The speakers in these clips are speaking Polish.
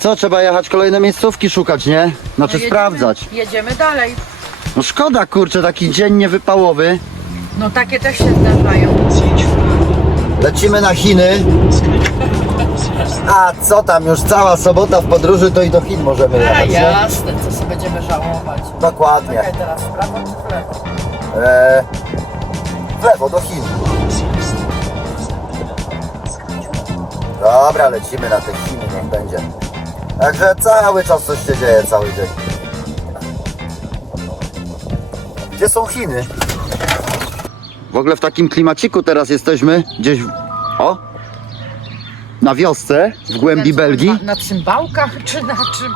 Co, trzeba jechać kolejne miejscówki szukać, nie? Znaczy No jedziemy- sprawdzać. Jedziemy dalej. No szkoda, kurczę, taki dzień niewypałowy. No takie też się zdarzają. Lecimy na Chiny. A co tam, już cała sobota w podróży, to i do Chin możemy A jechać, nie? jasne, co sobie będziemy żałować. Dokładnie. Czekaj teraz w prawo czy w lewo? Eee, w lewo, do Chin. Dobra, lecimy na te Chiny, niech będzie. Także cały czas coś się dzieje, cały dzień. Gdzie są Chiny? W ogóle w takim klimaciku teraz jesteśmy, gdzieś w... O! Na wiosce, w głębi Na- Belgii, Na, na cymbałkach czy na czym?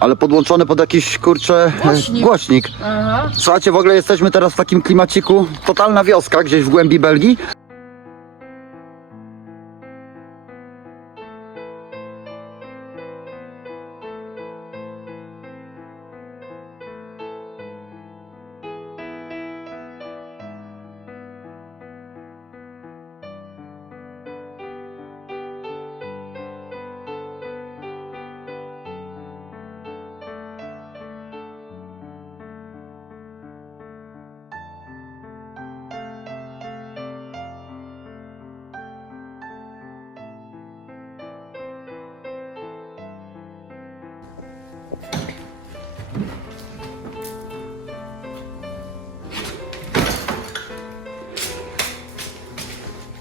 ale podłączone pod jakiś, kurczę, Głośnik. głośnik. Aha. Słuchajcie, w ogóle jesteśmy teraz w takim klimaciku, totalna wioska gdzieś w głębi Belgii.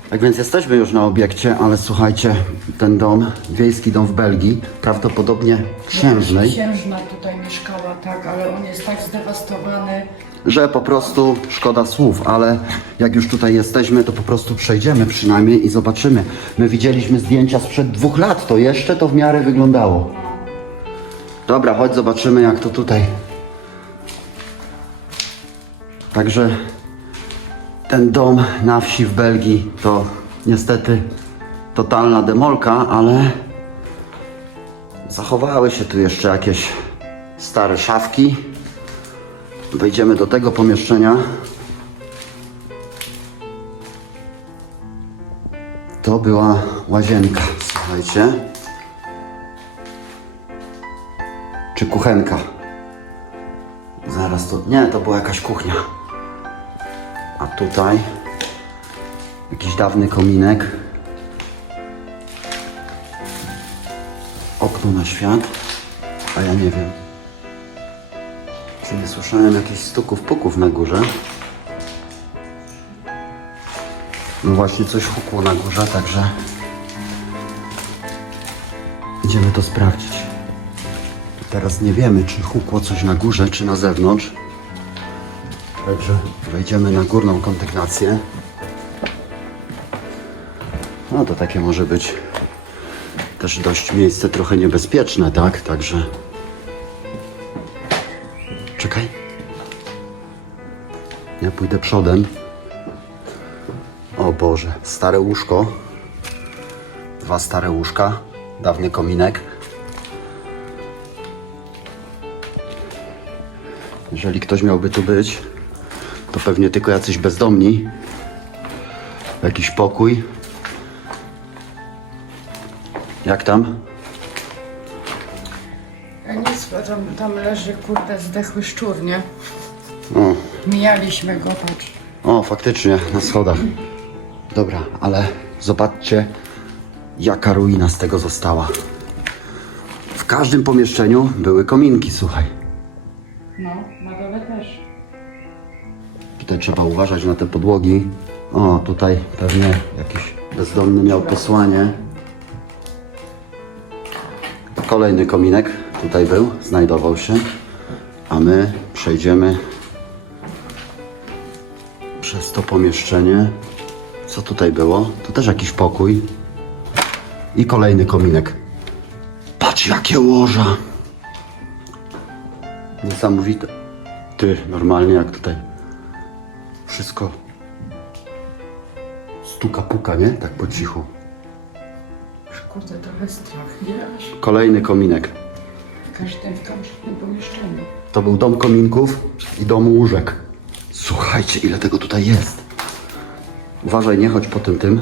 Tak więc jesteśmy już na obiekcie, ale słuchajcie, ten dom, wiejski dom w Belgii, prawdopodobnie księżnej, Księżna tutaj mieszkała, tak, ale on jest tak zdewastowany. że po prostu szkoda słów, ale jak już tutaj jesteśmy, to po prostu przejdziemy przynajmniej i zobaczymy. My widzieliśmy zdjęcia sprzed dwóch lat, to jeszcze to w miarę wyglądało. Dobra, chodź zobaczymy jak to tutaj. Także ten dom na wsi w Belgii to niestety totalna demolka, ale zachowały się tu jeszcze jakieś stare szafki. Wejdziemy do tego pomieszczenia. To była łazienka, słuchajcie. Czy kuchenka? Zaraz to. Nie, to była jakaś kuchnia. A tutaj jakiś dawny kominek. Okno na świat. A ja nie wiem. Czy nie słyszałem jakichś stuków, puków na górze? No właśnie coś hukło na górze, także idziemy to sprawdzić. Teraz nie wiemy, czy hukło coś na górze, czy na zewnątrz. Także wejdziemy na górną kondygnację. No to takie może być też dość miejsce trochę niebezpieczne, tak? Także Czekaj. Ja pójdę przodem. O Boże, stare łóżko. Dwa stare łóżka. Dawny kominek. Jeżeli ktoś miałby tu być, to pewnie tylko jacyś bezdomni. Jakiś pokój. Jak tam? Ja nic, bo tam, tam leży kurde zdechły szczur, nie? O, Mijaliśmy go, patrz. O, faktycznie, na schodach. Dobra, ale zobaczcie, jaka ruina z tego została. W każdym pomieszczeniu były kominki, słuchaj. No, na dole też. Tutaj trzeba uważać na te podłogi. O, tutaj pewnie jakiś bezdomny miał posłanie. Kolejny kominek tutaj był, znajdował się. A my przejdziemy przez to pomieszczenie. Co tutaj było? To też jakiś pokój. I kolejny kominek. Patrz jakie łoża! Niesamowite. Ty, normalnie jak tutaj wszystko stuka puka, nie? Tak po cichu. Kurde, trochę strach, nie? Aż Kolejny kominek. w każdym, w każdym pomieszczeniu. To był dom kominków i dom łóżek. Słuchajcie, ile tego tutaj jest. Uważaj, nie chodź po tym tym.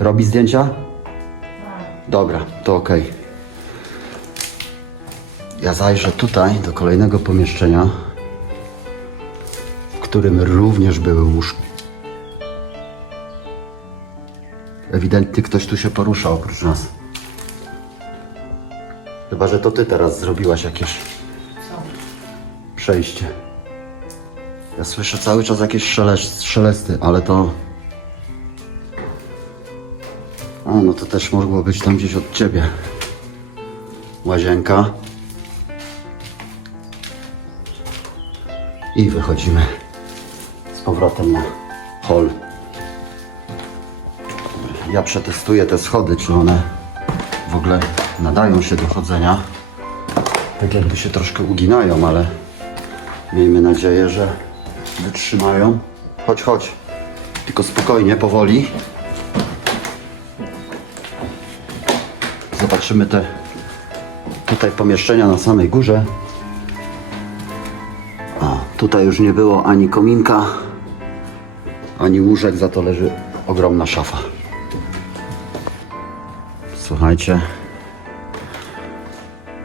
Robi zdjęcia? Dobra, to okej. Ja zajrzę tutaj do kolejnego pomieszczenia, w którym również były łóżka. Ewidentnie ktoś tu się porusza oprócz nas. Chyba, że to ty teraz zrobiłaś jakieś przejście. Ja słyszę cały czas jakieś szelest, szelesty, ale to... A, no to też mogło być tam gdzieś od ciebie. Łazienka. I wychodzimy z powrotem na hol. Ja przetestuję te schody, czy one w ogóle nadają się do chodzenia. Tak jakby się troszkę uginają, ale miejmy nadzieję, że wytrzymają. Chodź, chodź. Tylko spokojnie, powoli. Zobaczymy te tutaj pomieszczenia na samej górze. A, tutaj już nie było ani kominka, ani łóżek, za to leży ogromna szafa. Słuchajcie.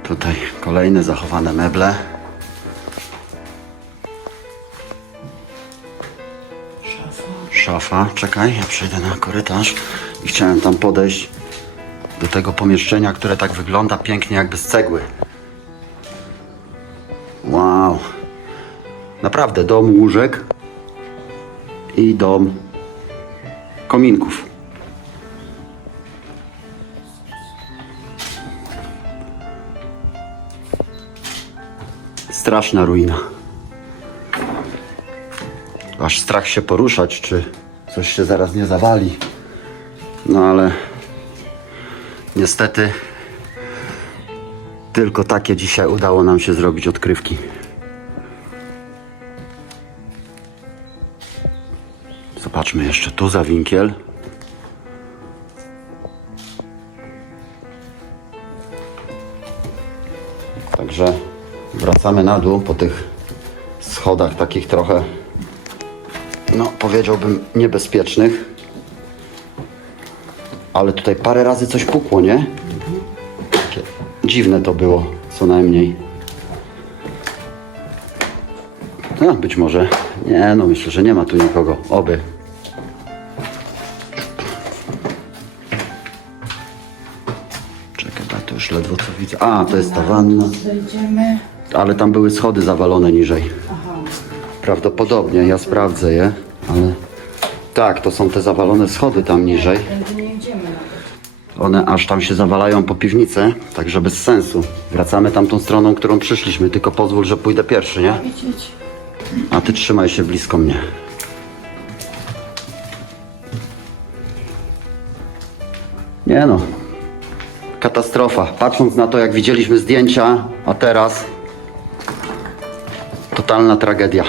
Tutaj kolejne zachowane meble. Szafa. Czekaj, ja przejdę na korytarz i chciałem tam podejść do tego pomieszczenia, które tak wygląda pięknie jakby z cegły. Wow. Naprawdę dom łóżek i dom kominków. Straszna ruina. Aż strach się poruszać, czy coś się zaraz nie zawali. No ale niestety tylko takie dzisiaj udało nam się zrobić odkrywki. Zobaczmy jeszcze tu za winkiel. Także wracamy na dół po tych schodach takich trochę no powiedziałbym niebezpiecznych. Ale tutaj parę razy coś pukło, nie? Takie dziwne to było, co najmniej. No, być może. Nie, no myślę, że nie ma tu nikogo. Oby. Czekaj, to już ledwo co widzę. A, to jest ta wanna. Zejdziemy. Ale tam były schody zawalone niżej. Aha. Prawdopodobnie, ja sprawdzę je, ale tak, to są te zawalone schody tam niżej. One aż tam się zawalają po piwnicę, także bez sensu. Wracamy tamtą stroną, którą przyszliśmy, tylko pozwól, że pójdę pierwszy, nie? A ty trzymaj się blisko mnie. Nie no. Katastrofa. Patrząc na to, jak widzieliśmy zdjęcia, a teraz totalna tragedia.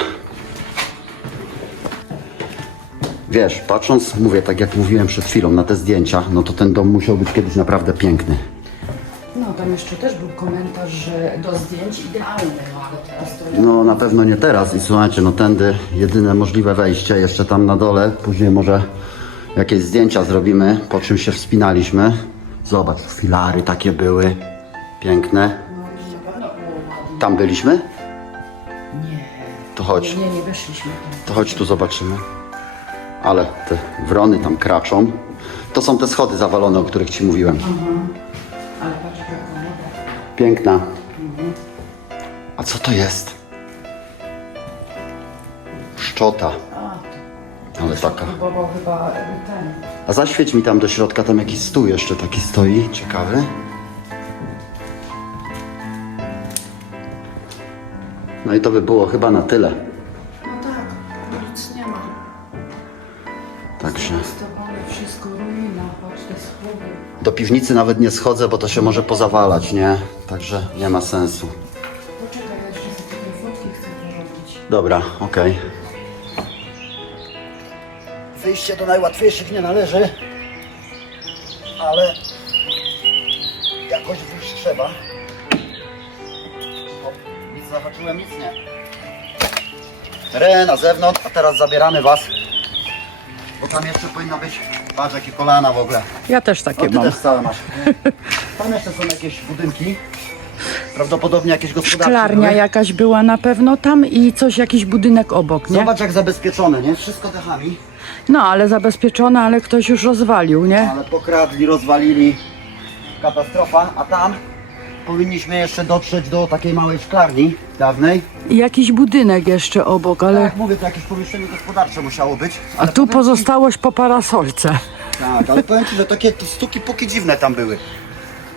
Wiesz, patrząc, mówię tak jak mówiłem przed chwilą, na te zdjęcia, no to ten dom musiał być kiedyś naprawdę piękny. No tam jeszcze też był komentarz, że do zdjęć idealny, no ale teraz to nie. No na pewno nie teraz i słuchajcie, no tędy jedyne możliwe wejście, jeszcze tam na dole, później może jakieś zdjęcia zrobimy, po czym się wspinaliśmy. Zobacz, filary takie były, piękne. No na pewno było ładnie. Tam byliśmy? Nie. To chodź, Nie, nie weszliśmy tam. to chodź tu zobaczymy. Ale te wrony tam kraczą. To są te schody zawalone, o których ci mówiłem. Ale patrz jak woda. Piękna. A co to jest? Szczota, A, ale taka. próbował chyba ten. A zaświeć mi tam do środka, tam jakiś stół jeszcze taki stoi, ciekawy. No i to by było chyba na tyle. Do piwnicy nawet nie schodzę, bo to się może pozawalać, nie? Także nie ma sensu. Poczekaj, ja jeszcze sobie tutaj fotki chcę porobić. Dobra, okej. Wyjście do najłatwiejszych nie należy, ale jakoś wyjść trzeba. O, nic zahaczyłem, nic nie. Re na zewnątrz, a teraz zabieramy Was, bo tam jeszcze powinna być Patrz jakie kolana w ogóle. Ja też takie ty mam. też całe masz. Tam jeszcze są jakieś budynki. Prawdopodobnie jakieś gospodarcze. Szklarnia jakaś była na pewno tam i coś, jakiś budynek obok, nie? Zobacz jak zabezpieczone, nie? Wszystko dechami. No, ale zabezpieczone, ale ktoś już rozwalił, nie? Ale pokradli, rozwalili. Katastrofa. A tam powinniśmy jeszcze dotrzeć do takiej małej szklarni dawnej. Jakiś budynek jeszcze obok, ale... Tak, mówię, to jakieś pomieszczenie gospodarcze musiało być. A Ale tu powiem ci- pozostałość po parasolce. Tak, ale powiem Ci, że takie stuki puki dziwne tam były.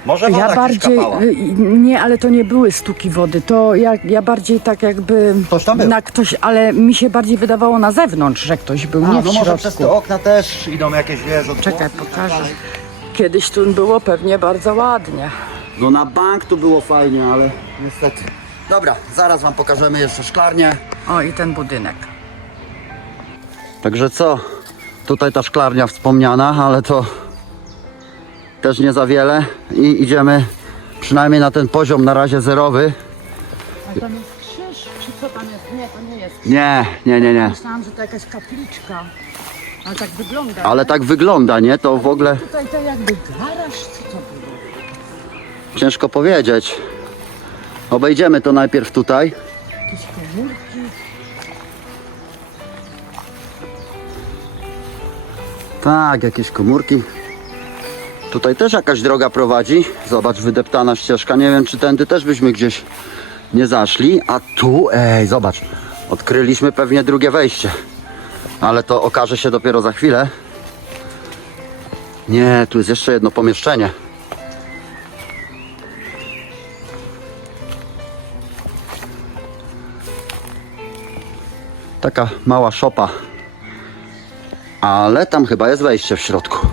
Może woda Ja bardziej... kapała. y, Nie, ale to nie były stuki wody, to ja, ja bardziej tak jakby... Ktoś tam był. Na ktoś, ale mi się bardziej wydawało na zewnątrz, że ktoś był, A, nie w no może przez te okna też idą jakieś wiesz, Czekaj, i tak pokażę. dalej. Kiedyś tu było pewnie bardzo ładnie. No na bank tu było fajnie, ale niestety. Dobra, zaraz wam pokażemy jeszcze szklarnię. O, i ten budynek. Także co? Tutaj ta szklarnia wspomniana, ale to też nie za wiele i idziemy przynajmniej na ten poziom na razie zerowy. A tam jest krzyż, czy co tam jest? Nie, to nie jest krzyż. Nie, nie, nie, nie. Myślałam, że to jakaś kapliczka. Ale tak wygląda. Ale nie? tak wygląda, nie? To w ogóle Tutaj to jakby garaż, co to było? Ciężko powiedzieć. Obejdziemy to najpierw tutaj. Tak, jakieś komórki. Tutaj też jakaś droga prowadzi. Zobacz, wydeptana ścieżka. Nie wiem, czy tędy też byśmy gdzieś nie zaszli. A tu, ej, zobacz. Odkryliśmy pewnie drugie wejście. Ale to okaże się dopiero za chwilę. Nie, tu jest jeszcze jedno pomieszczenie. Taka mała szopa. Ale tam chyba jest wejście w środku.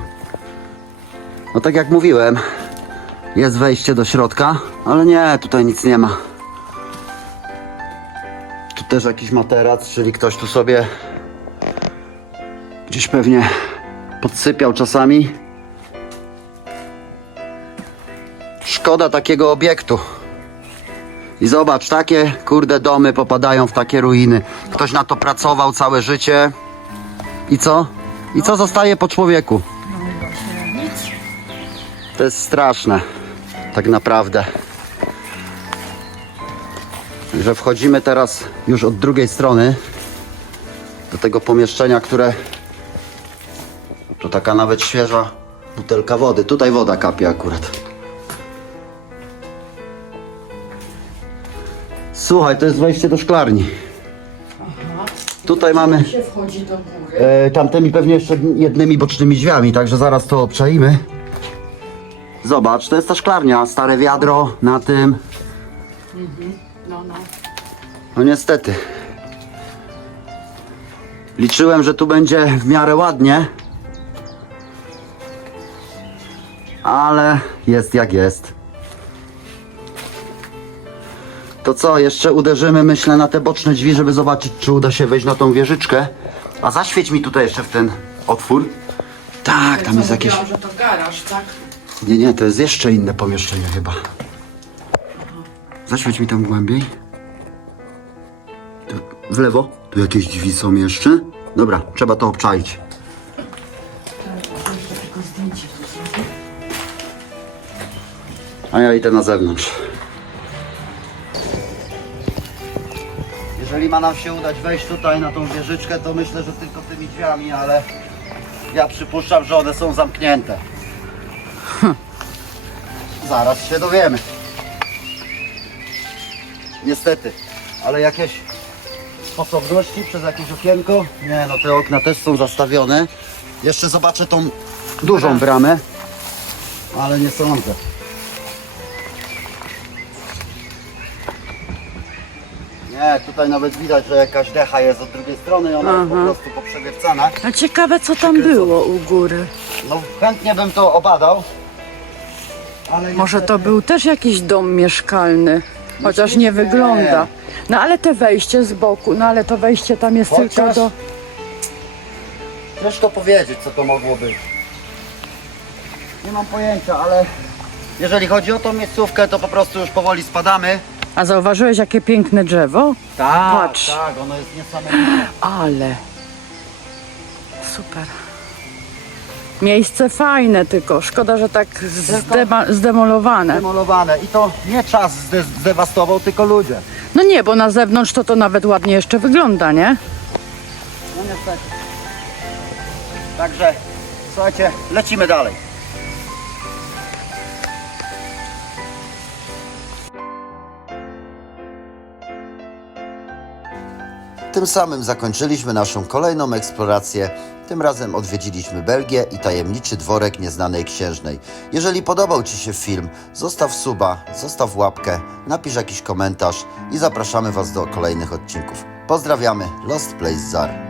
No tak jak mówiłem, jest wejście do środka, ale nie, tutaj nic nie ma. Tu też jakiś materac, czyli ktoś tu sobie gdzieś pewnie podsypiał czasami. Szkoda takiego obiektu. I zobacz, takie kurde domy popadają w takie ruiny. Ktoś na to pracował całe życie. I co? I co zostaje po człowieku? To jest straszne, tak naprawdę. Że wchodzimy teraz już od drugiej strony do tego pomieszczenia, które. Tu taka nawet świeża butelka wody. Tutaj woda kapie akurat. Słuchaj, to jest wejście do szklarni. Aha. Tutaj mamy się wchodzi do góry. e, tamtymi pewnie jeszcze jednymi bocznymi drzwiami, także zaraz to obczajmy. Zobacz, to jest ta szklarnia, stare wiadro na tym. No, no. No niestety. Liczyłem, że tu będzie w miarę ładnie. Ale jest jak jest. To co, jeszcze uderzymy, myślę, na te boczne drzwi, żeby zobaczyć, czy uda się wejść na tą wieżyczkę. A zaświeć mi tutaj jeszcze w ten otwór. Tak, tam jest jakieś... że to garaż, tak? Nie, nie, to jest jeszcze inne pomieszczenie chyba. Zaświeć mi tam głębiej. Tu, w lewo. Tu jakieś drzwi są jeszcze. Dobra, trzeba to obczaić. Zrobię. A ja idę na zewnątrz. Jeżeli ma nam się udać wejść tutaj na tą wieżyczkę, to myślę, że tylko tymi drzwiami, ale ja przypuszczam, że one są zamknięte. Zaraz się dowiemy. Niestety, ale jakieś sposobności przez jakieś okienko? Nie, no te okna też są zastawione. Jeszcze zobaczę tą dużą bramę, ale nie sądzę. Nie, tutaj nawet widać, że jakaś decha jest od drugiej strony i ona jest po Aha. prostu poprzewiewcana. A ciekawe co tam było u góry. No chętnie bym to obadał. Ale Może niestety- to był też jakiś dom mieszkalny, chociaż nie wygląda. No ale te wejście z boku, no ale to wejście tam jest Chociaż- tylko do... Ciężko powiedzieć, co to mogło być. Nie mam pojęcia, ale jeżeli chodzi o tą miejscówkę, to po prostu już powoli spadamy. A zauważyłeś jakie piękne drzewo? Tak, Patrz. tak, ono jest niesamowite. Ale... Super. Miejsce fajne, tylko szkoda, że tak zdema- zdemolowane. Demolowane. I to nie czas zde- zdewastował, tylko ludzie. No nie, bo na zewnątrz to to nawet ładnie jeszcze wygląda, nie? No niestety. Także, słuchajcie, lecimy dalej. Tym samym zakończyliśmy naszą kolejną eksplorację. Tym razem odwiedziliśmy Belgię i tajemniczy dworek nieznanej księżnej. Jeżeli podobał Ci się film, zostaw suba, zostaw łapkę, napisz jakiś komentarz i zapraszamy Was do kolejnych odcinków. Pozdrawiamy, Lost Place Zar.